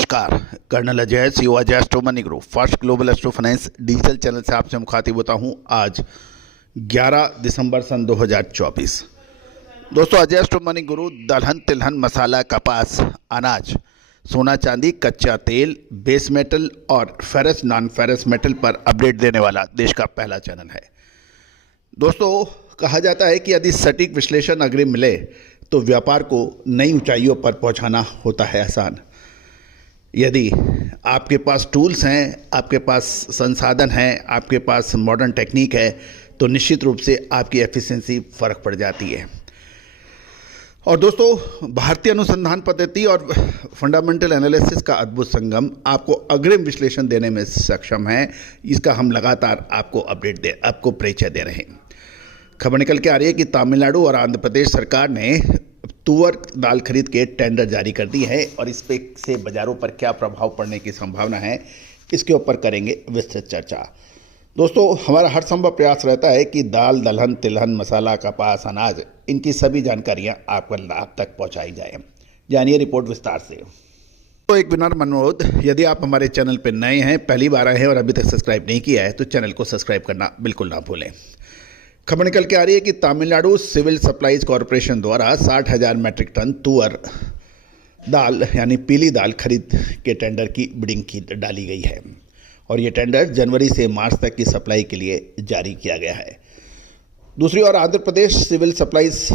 नमस्कार। Colonel Ajay CO Ajay astro money group first global astro finance digital channel से आपसे मुखातिब होता हूं। आज 11 दिसंबर सन 2024। दोस्तों, अजय एस्ट्रो मनी गुरु दलहन तिलहन मसाला कपास अनाज सोना चांदी कच्चा तेल बेस मेटल और फेरस नॉन फेरस मेटल पर अपडेट देने वाला देश का पहला चैनल है। दोस्तों, कहा जाता है कि यदि सटीक विश्लेषण अग्रिम मिले तो व्यापार को नई ऊंचाइयों पर पहुंचाना होता है आसान। यदि आपके पास टूल्स हैं, आपके पास संसाधन हैं, आपके पास मॉडर्न टेक्निक है, तो निश्चित रूप से आपकी एफिशिएंसी फ़र्क पड़ जाती है। और दोस्तों, भारतीय अनुसंधान पद्धति और फंडामेंटल एनालिसिस का अद्भुत संगम आपको अग्रिम विश्लेषण देने में सक्षम है। इसका हम लगातार आपको परिचय दे रहे हैं। खबर निकल के आ रही है कि तमिलनाडु और आंध्र प्रदेश सरकार ने तुअर दाल खरीद के टेंडर जारी कर दी है और इस पे से बाज़ारों पर क्या प्रभाव पड़ने की संभावना है, इसके ऊपर करेंगे विस्तृत चर्चा। दोस्तों, हमारा हर संभव प्रयास रहता है कि दाल दलहन तिलहन मसाला कपास अनाज इनकी सभी जानकारियां आपको आप तक पहुंचाई जाए। जानिए रिपोर्ट विस्तार से। तो एक विनम्र अनुरोध, यदि आप हमारे चैनल पर नए हैं, पहली बार आए हैं और अभी तक सब्सक्राइब नहीं किया है तो चैनल को सब्सक्राइब करना बिल्कुल ना भूलें। खबर निकल के आ रही है कि तमिलनाडु सिविल सप्लाईज कॉरपोरेशन द्वारा 60,000 मैट्रिक टन तुअर दाल यानी पीली दाल खरीद के टेंडर की बिडिंग की डाली गई है और ये टेंडर जनवरी से मार्च तक की सप्लाई के लिए जारी किया गया है। दूसरी ओर आंध्र प्रदेश सिविल सप्लाईज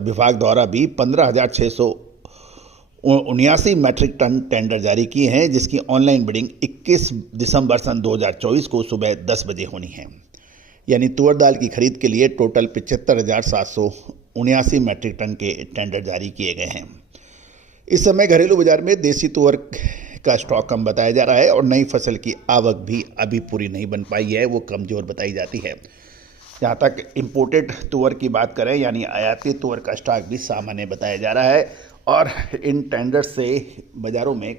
विभाग द्वारा भी 15,679 मैट्रिक टन टेंडर जारी किए हैं, जिसकी ऑनलाइन बिडिंग 21 दिसंबर सन 2024 को सुबह 10 बजे होनी है। यानी तुअर दाल की खरीद के लिए टोटल 75,779 मैट्रिक टन के टेंडर जारी किए गए हैं। इस समय घरेलू बाजार में देसी तुअर का स्टॉक कम बताया जा रहा है और नई फसल की आवक भी अभी पूरी नहीं बन पाई है, वो कमज़ोर बताई जाती है। जहाँ तक इम्पोर्टेड तुअर की बात करें यानी आयाती तुअर का स्टॉक भी सामान्य बताया जा रहा है और इन टेंडर से बाज़ारों में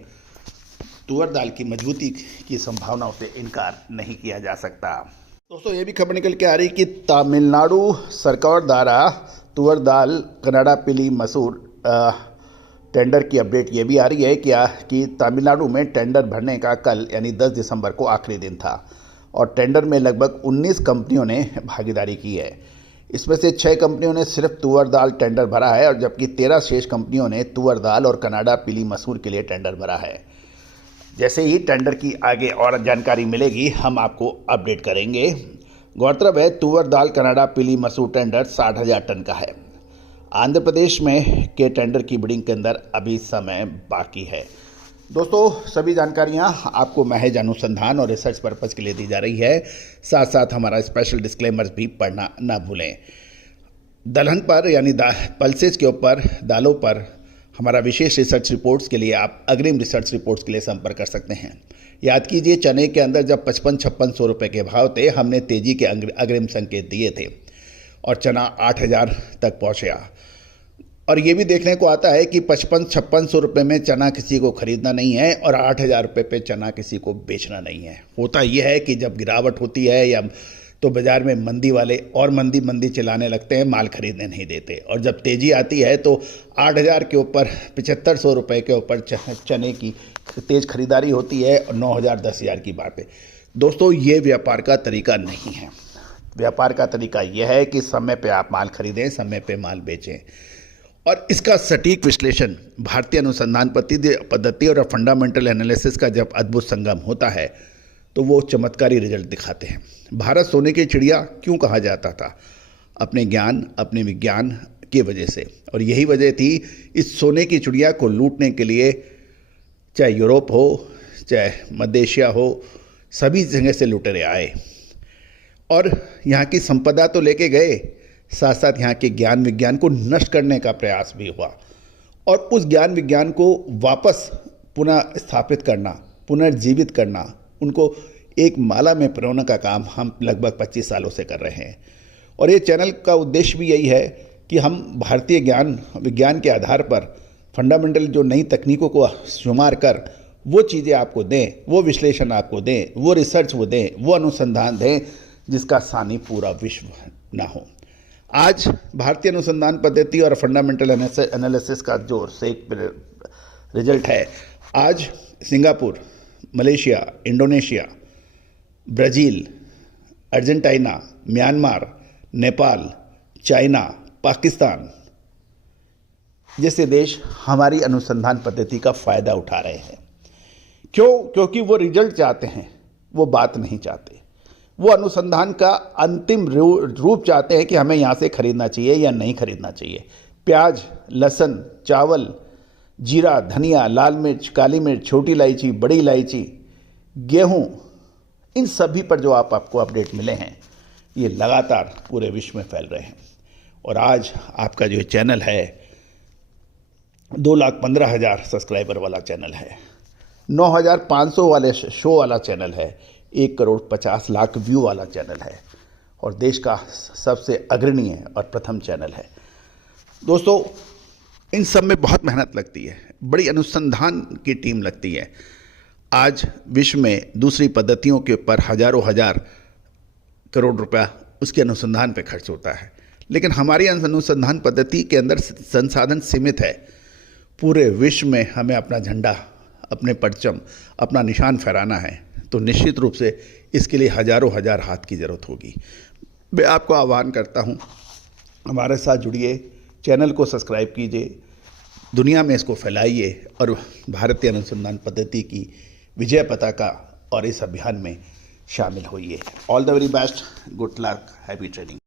तुअर दाल की मजबूती की संभावनाओं से इनकार नहीं किया जा सकता। दोस्तों, ये भी खबर निकल के आ रही कि तमिलनाडु सरकार द्वारा तुअर दाल कनाडा पीली मसूर टेंडर की अपडेट ये भी आ रही है कि तमिलनाडु में टेंडर भरने का कल यानी 10 दिसंबर को आखिरी दिन था और टेंडर में लगभग 19 कंपनियों ने भागीदारी की है। इसमें से 6 कंपनियों ने सिर्फ तुअर दाल टेंडर भरा है और जबकि 13 शेष कंपनियों ने तुअर दाल और कनाडा पीली मसूर के लिए टेंडर भरा है। जैसे ही टेंडर की आगे और जानकारी मिलेगी हम आपको अपडेट करेंगे। गौरतलब है, तुअर दाल कनाडा पीली मसूर टेंडर 60,000 टन का है। आंध्र प्रदेश में के टेंडर की बिडिंग के अंदर अभी समय बाकी है। दोस्तों, सभी जानकारियां आपको महज अनुसंधान और रिसर्च पर्पज़ के लिए दी जा रही है। साथ साथ हमारा स्पेशल डिस्क्लेमर्स भी पढ़ना ना भूलें। दलहन पर यानी पल्सेस के ऊपर दालों पर हमारा विशेष रिसर्च रिपोर्ट्स के लिए आप अग्रिम रिसर्च रिपोर्ट्स के लिए संपर्क कर सकते हैं। याद कीजिए, चने के अंदर जब 55-5600 रुपये के भाव थे, हमने तेज़ी के अग्रिम संकेत दिए थे और चना 8,000 तक पहुँचा। और ये भी देखने को आता है कि 55-5600 रुपये में चना किसी को खरीदना नहीं है और 8,000 रुपये पे चना किसी को बेचना नहीं है। होता यह है कि जब गिरावट होती है या तो बाज़ार में मंदी वाले और मंदी चिल्लाने लगते हैं, माल खरीदने नहीं देते और जब तेज़ी आती है तो 8,000 के ऊपर 7,500 रुपये के ऊपर चने की तेज़ खरीदारी होती है और 9,000 10,000 की बात है। दोस्तों, ये व्यापार का तरीका नहीं है। व्यापार का तरीका यह है कि समय पे आप माल खरीदें, समय पे माल बेचें और इसका सटीक विश्लेषण भारतीय अनुसंधान पद्धति और फंडामेंटल एनालिसिस का जब अद्भुत संगम होता है तो वो चमत्कारी रिजल्ट दिखाते हैं। भारत सोने की चिड़िया क्यों कहा जाता था? अपने ज्ञान अपने विज्ञान की वजह से, और यही वजह थी इस सोने की चिड़िया को लूटने के लिए चाहे यूरोप हो चाहे मध्य एशिया हो, सभी जगह से लुटेरे आए और यहाँ की संपदा तो लेके गए, साथ साथ यहाँ के ज्ञान विज्ञान को नष्ट करने का प्रयास भी हुआ और उस ज्ञान विज्ञान को वापस पुनः स्थापित करना, पुनर्जीवित करना, उनको एक माला में पिरोने का काम हम लगभग 25 सालों से कर रहे हैं। और ये चैनल का उद्देश्य भी यही है कि हम भारतीय ज्ञान विज्ञान के आधार पर फंडामेंटल जो नई तकनीकों को शुमार कर वो चीज़ें आपको दें, वो विश्लेषण आपको दें, वो रिसर्च वो दें, वो अनुसंधान दें जिसका सानी पूरा विश्व ना हो। आज भारतीय अनुसंधान पद्धति और फंडामेंटल एनालिसिस का जो से रिजल्ट है आज Singapore, Malaysia, Indonesia, Brazil, Argentina, Myanmar, Nepal, China, Pakistan जैसे देश हमारी अनुसंधान पद्धति का फ़ायदा उठा रहे हैं। क्यों? क्योंकि वो रिजल्ट चाहते हैं, वो बात नहीं चाहते। वो अनुसंधान का अंतिम रूप चाहते हैं कि हमें यहाँ से खरीदना चाहिए या नहीं खरीदना चाहिए। प्याज, लहसुन, चावल, जीरा, धनिया, लाल मिर्च, काली मिर्च, छोटी इलायची, बड़ी इलायची, गेहूँ, इन सभी पर जो आपको अपडेट मिले हैं, ये लगातार पूरे विश्व में फैल रहे हैं। और आज आपका जो चैनल है 2,15,000 सब्सक्राइबर वाला चैनल है, 9,500 वाले शो वाला चैनल है, 1,50,00,000 व्यू वाला चैनल है और देश का सबसे अग्रणी और प्रथम चैनल है। दोस्तों, इन सब में बहुत मेहनत लगती है, बड़ी अनुसंधान की टीम लगती है। आज विश्व में दूसरी पद्धतियों के ऊपर हजारों हजार करोड़ रुपया उसके अनुसंधान पे खर्च होता है, लेकिन हमारी अनुसंधान पद्धति के अंदर संसाधन सीमित है। पूरे विश्व में हमें अपना झंडा, अपने परचम, अपना निशान फहराना है, तो निश्चित रूप से इसके लिए हजारों हजार हाथ की ज़रूरत होगी। मैं आपको आह्वान करता हूँ, हमारे साथ जुड़िए, चैनल को सब्सक्राइब कीजिए, दुनिया में इसको फैलाइए और भारतीय अनुसंधान पद्धति की विजय पताका और इस अभियान में शामिल होइए। All the very best, good luck, happy training.